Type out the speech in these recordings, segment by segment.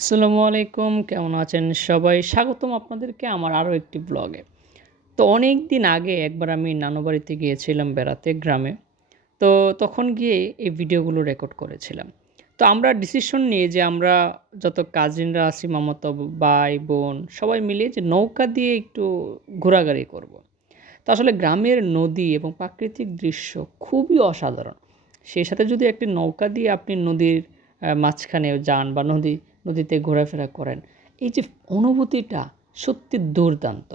আসসালামু আলাইকুম, কেমন আছেন সবাই? স্বাগতম আপনাদেরকে আমার আরও একটি ব্লগে। তো অনেক দিন আগে একবার আমি নানু বাড়িতে গিয়েছিলাম বেড়াতে গ্রামে। তো তখন গিয়ে এই ভিডিওগুলো রেকর্ড করেছিলাম। তো আমরা ডিসিশন নিই যে আমরা যত কাজিনরা আছি, মামাতো ভাই, বোন সবাই মিলে যে নৌকা দিয়ে একটু ঘোরাঘুরি করব। তো আসলে গ্রামের নদী এবং প্রাকৃতিক দৃশ্য খুবই অসাধারণ। সেই সাথে যদি একটি নৌকা দিয়ে আপনি নদীর মাঝখানে যান বা নদীতে ঘোরাফেরা করেন, এই যে অনুভূতিটা সত্যি দুর্দান্ত।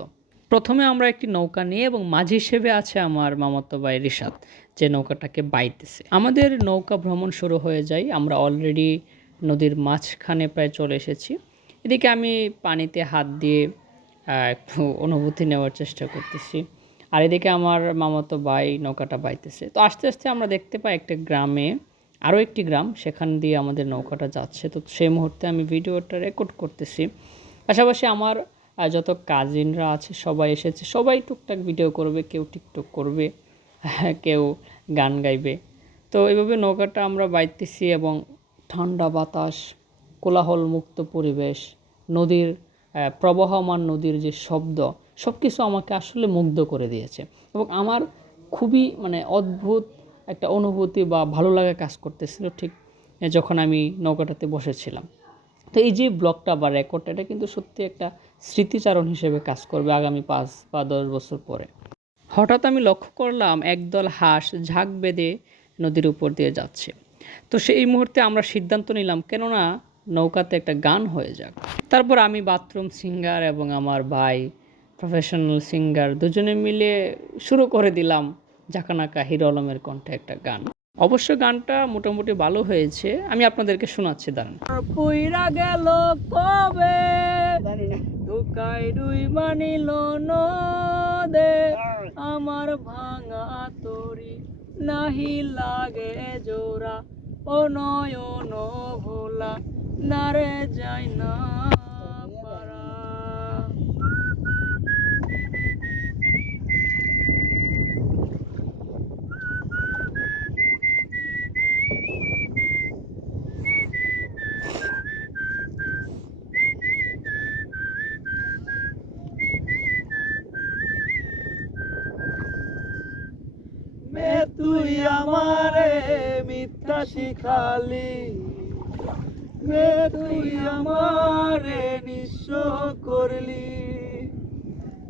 প্রথমে আমরা একটি নৌকা নিয়ে এবং মাঝি হিসেবে আছে আমার মামাতো ভাই রিশাদ, যে নৌকাটাকে বাইতেছে। আমাদের নৌকা ভ্রমণ শুরু হয়ে যায়, আমরা অলরেডি নদীর মাঝখানে প্রায় চলে এসেছি। এদিকে আমি পানিতে হাত দিয়ে একটু অনুভূতি নেওয়ার চেষ্টা করতেছি, আর এদিকে আমার মামাতো ভাই নৌকাটা বাইতেছে। তো আস্তে আস্তে আমরা দেখতে পাই একটা গ্রামে আরও একটি গ্রাম, সেখান দিয়ে আমাদের নৌকাটা যাচ্ছে। তো সেই মুহূর্তে আমি ভিডিওটা রেকর্ড করতেছি। পাশাপাশি আমার যত কাজিনরা আছে সবাই এসেছে, সবাই টুকটাক ভিডিও করবে, কেউ টিকটক করবে, কেউ গান গাইবে। তো এইভাবে নৌকাটা আমরা বাইতেছি এবং ঠান্ডা বাতাস, কোলাহল মুক্ত পরিবেশ, নদীর প্রবহমান নদীর যে শব্দ, সব কিছু আমাকে আসলে মুগ্ধ করে দিয়েছে এবং আমার খুবই অদ্ভুত একটা অনুভূতি বা ভালো লাগা কাজ করতেছিল ঠিক যখন আমি নৌকাটাতে বসেছিলাম। তো এই যে ব্লগটা বা রেকর্ডটা, এটা কিন্তু সত্যি একটা স্মৃতিচারণ হিসেবে কাজ করবে আগামী 5 বা 10 বছর পরে। হঠাৎ আমি লক্ষ্য করলাম একদল হাঁস ঝাঁক বেঁধে নদীর উপর দিয়ে যাচ্ছে। তো সেই মুহূর্তে আমরা সিদ্ধান্ত নিলাম, কেননা নৌকাতে একটা গান হয়ে যাক। তারপর আমি বাথরুম সিঙ্গার এবং আমার ভাই প্রফেশনাল সিঙ্গার দুজনে মিলে শুরু করে দিলাম ঝাঁকানাকা হিরো আলমের কণ্ঠে একটা গান। অবশ্য গানটা মোটামুটি ভালো হয়েছে, আমি আপনাদেরকে শোনাচ্ছি, দাঁড়ান। পইরা গেল কবে ধোকায় দুই মানিল নদে, আমার ভাঙা তরি নাহি লাগে জোড়া, ও নয়ন ভোলা নারে যায় না পারা। মে তুই আমারে মিথ্যা শিখালি, মে তুই আমারে নিঃস্ব করলি,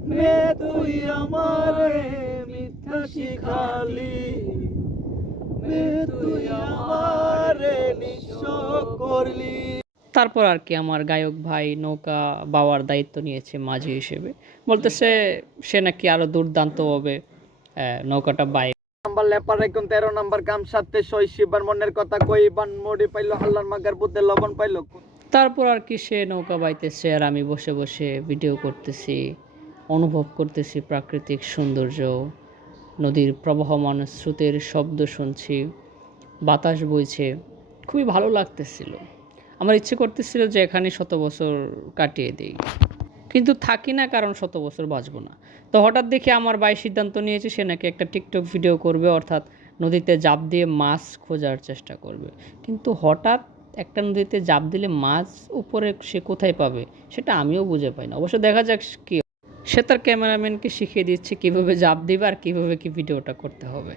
মে তুই আমারে মিথ্যা শিখালি, মে তুই আমারে নিঃস্ব করলি। তারপর আর কি আমার গায়ক ভাই নৌকা বাওয়ার দায়িত্ব নিয়েছে মাঝি হিসেবে। বলতেছে সে নাকি আরো দুর্দান্তভাবে নৌকাটা বায়। নাম্বার লেপার এখন 13 নাম্বার গাম সাথে শৈশিবার মনের কথা কইবান মোড়ি পাইলো আল্লাহর মাগার বুদ্ধে লবণ পাইলো। তারপর আর কি সে নৌকা বাইতেছে আর আমি বসে বসে ভিডিও করতেছি, অনুভব করতেছি প্রাকৃতিক সৌন্দর্য, নদীর প্রবহমান স্রোতের শব্দ শুনছি, বাতাস বইছে, খুবই ভালো লাগতেছিল। আমার ইচ্ছে করতেছিল যে এখানে শত বছর কাটিয়ে দিই, কিন্তু থাকি না, কারণ শত বছর বাঁচব না। তো হঠাৎ দেখে আমার ভাই সিদ্ধান্ত নিয়েছে সে নাকি একটা টিকটক ভিডিও করবে, অর্থাৎ নদীতে জাপ দিয়ে মাছ খোঁজার চেষ্টা করবে। কিন্তু হঠাৎ একটা নদীতে জাপ দিলে মাছ উপরে সে কোথায় পাবে সেটা আমিও বুঝে পাই না। অবশ্য দেখা যাক কি। সে তার ক্যামেরাম্যানকে শিখিয়ে দিচ্ছে কীভাবে জাপ দিবে আর কীভাবে কি ভিডিওটা করতে হবে।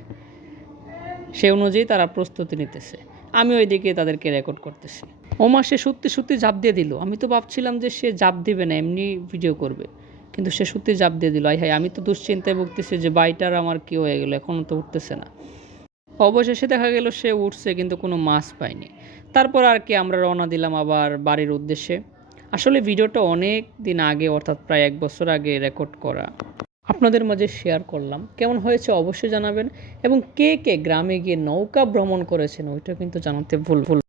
সে অনুযায়ী তারা প্রস্তুতি নিতেছে, আমি ওইদিকে তাদেরকে রেকর্ড করতেছি। ওমা, সে সত্যি সত্যি জাপ দিয়ে দিল। আমি তো ভাবছিলাম যে সে জাপ দিবে না, এমনি ভিডিও করবে, কিন্তু সে সত্যি জাপ দিয়ে দিল। আই হাই, আমি তো দুশ্চিন্তায় ভুগতেছি যে বাইটার আমার কী হয়ে গেলো, এখনও তো উঠতেছে না। অবশেষে দেখা গেল সে উঠছে, কিন্তু কোনো মাছ পায়নি। তারপর আর কি আমরা রওনা দিলাম আবার বাড়ির উদ্দেশ্যে। আসলে ভিডিওটা অনেক দিন আগে, অর্থাৎ প্রায় 1 বছর আগে রেকর্ড করা, আপনাদের মাঝে শেয়ার করলাম। কেমন হয়েছে অবশ্যই জানাবেন, এবং কে কে গ্রামে গিয়ে নৌকা ভ্রমণ করেছেন ওইটা কিন্তু জানাতে ভুল